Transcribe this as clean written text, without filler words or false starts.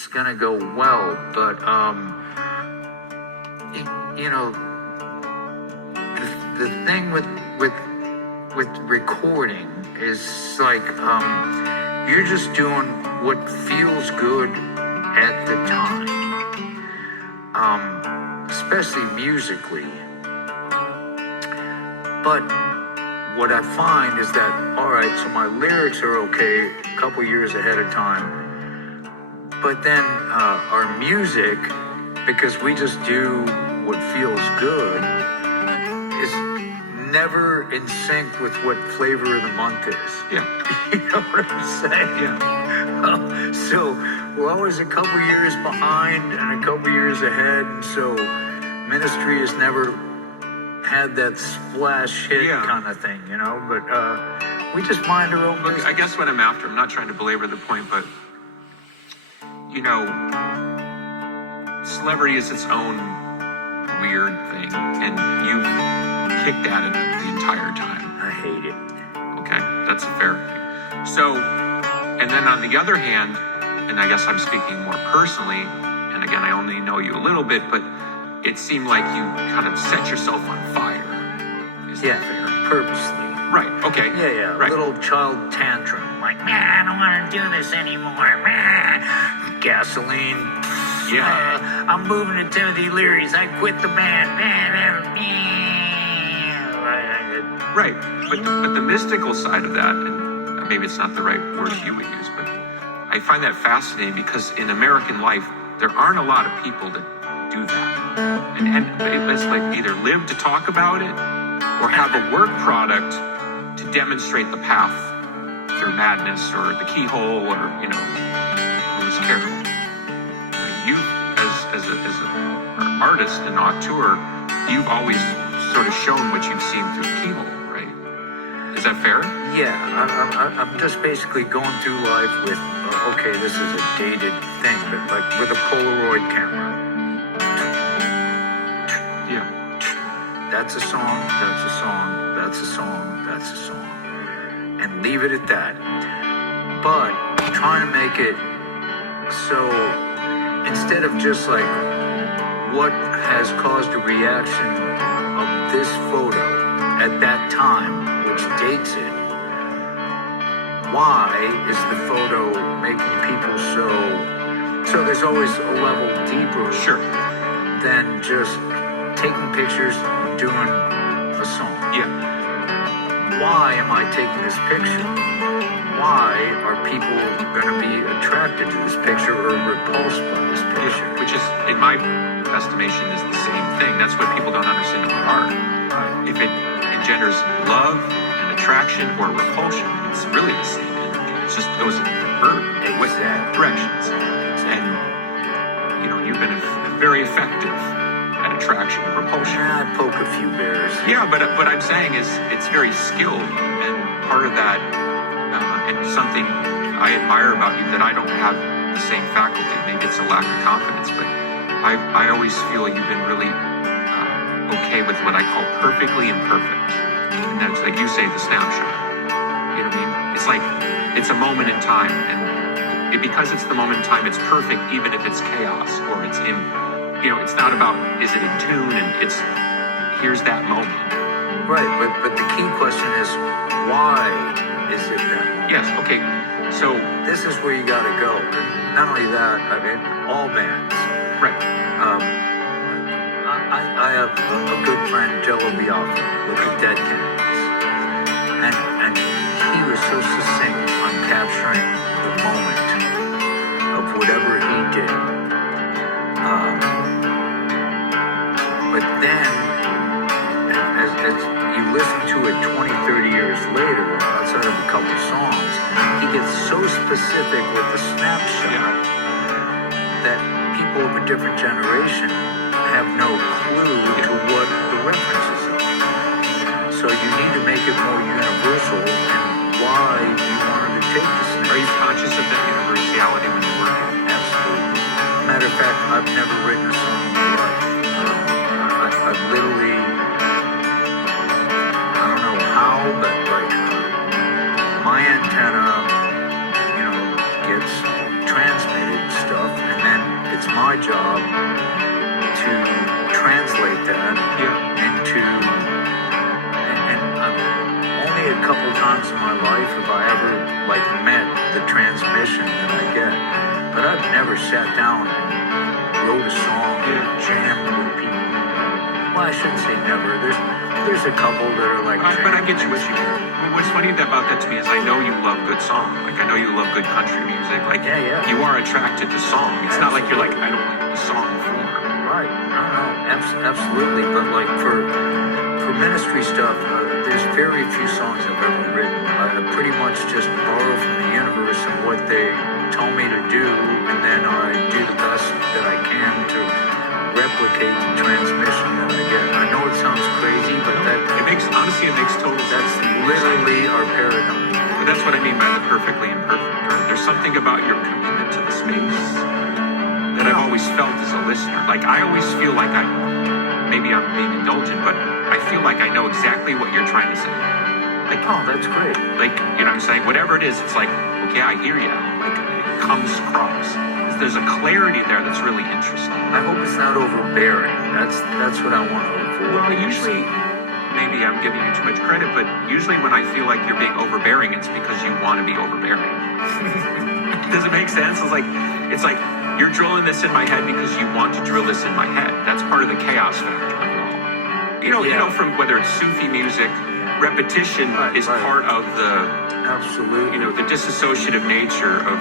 it's gonna go well. But you know, the thing with recording is like you're just doing what feels good at the time, especially musically. But what I find is that, all right, so my lyrics are okay a couple years ahead of time, but then our music, because we just do what feels good, is never in sync with what flavor of the month is. Yeah. You know what I'm saying? Yeah. So we're always a couple years behind and a couple years ahead, and so ministry has never had that splash hit kind of thing, you know, but we just mind our own business. I guess what I'm after, I'm not trying to belabor the point, but you know, celebrity is its own weird thing, and you've kicked at it the entire time. I hate it. Okay, that's a fair thing. So, and then on the other hand, and I guess I'm speaking more personally, and again, I only know you a little bit, but it seemed like you kind of set yourself on fire. Is that fair? Purposely. Right, okay. Yeah, right. Little child tantrum. Like, man, I don't want to do this anymore. Man. Gasoline. Yeah. I'm moving to Timothy Leary's. I quit the band. Right, but the mystical side of that, and maybe it's not the right word you would use, but I find that fascinating because in American life, there aren't a lot of people that do that. And it's like either live to talk about it or have a work product to demonstrate the path through madness or the keyhole or, you know, Lewis Carroll. You, as an artist and auteur, you've always sort of shown what you've seen through the keyhole, right? Is that fair? Yeah, I'm just basically going through life with, okay, this is a dated thing, but like with a Polaroid camera. Yeah. That's a song, that's a song, that's a song, that's a song. And leave it at that. But trying to make it so instead of just like what has caused a reaction of this photo at that time, which dates it, why is the photo making people so there's always a level deeper than just taking pictures and doing a song. Yeah. Why am I taking this picture? Why are people going to be attracted to this picture or repulsed by this picture? Yeah. Which is, in my estimation, is the same thing. That's what people don't understand about art. If it engenders love and attraction or repulsion, it's really the same energy. It's just goes in with directions. And, you know, you've been very effective at attraction and repulsion. I poke a few bears. Yeah, but what I'm saying is it's very skilled, and part of that, and something I admire about you that I don't have the same faculty. Maybe it's a lack of confidence, but I always feel you've been really okay with what I call perfectly imperfect, and that's like you say, the snapshot. You know what I mean? It's like it's a moment in time, and because it's the moment in time, it's perfect, even if it's chaos or it's in. You know, it's not about is it in tune, and it's here's that moment. Right, but the key question is why is it that moment? Yes, okay. So this is where you got to go. Not only that, I mean, all bands. Right. I have a good friend, Jello Biafra, with the Dead Kennedys, and he was so succinct on capturing the moment of whatever he did. But then, as you listen to it 20, 30 years later, outside of a couple songs, he gets so specific with the snapshot that people of a different generation have no clue to what the references are. So you need to make it more universal, and why you wanted to take the snapshot. Are you conscious of that universality when you work? Absolutely. Matter of fact, I've never written a song in my life. I've literally, I don't know how, but like my antenna, you know, gets transmitted stuff, and my job to translate that into, and only a couple times in my life have I ever like met the transmission that I get. But I've never sat down and wrote a song or jammed with people. Well, I shouldn't say never. There's a couple that are like. But I get you what you mean. Well, what's funny about that to me is I know you love good song. Like I know you love good country music. Like you are attracted to song. It's not like you're like I don't like the song form. Right. No, absolutely. But like for ministry stuff, there's very few songs I've ever written. I pretty much just borrow from the universe and what they told me to do, and then I do the best that I can to replicate the transmission that I get. I know it sounds crazy, but it makes total sense. That's literally our paradigm. But that's what I mean by the perfectly imperfect. Right? There's something about your commitment to the space that I've always felt as a listener. Like I always feel like maybe I'm being indulgent, but I feel like I know exactly what you're trying to say. Like, oh, that's great. Like, you know what I'm saying? Whatever it is, it's like, okay, I hear you. Like, it comes across. There's a clarity there that's really interesting. I hope it's not overbearing. That's what I want to avoid. Well, usually, maybe I'm giving you too much credit, but usually when I feel like you're being overbearing, it's because you want to be overbearing. Does it make sense? It's like you're drilling this in my head because you want to drill this in my head. That's part of the chaos factor of it all. You know, from whether it's Sufi music, repetition is part of the, absolutely, the disassociative nature of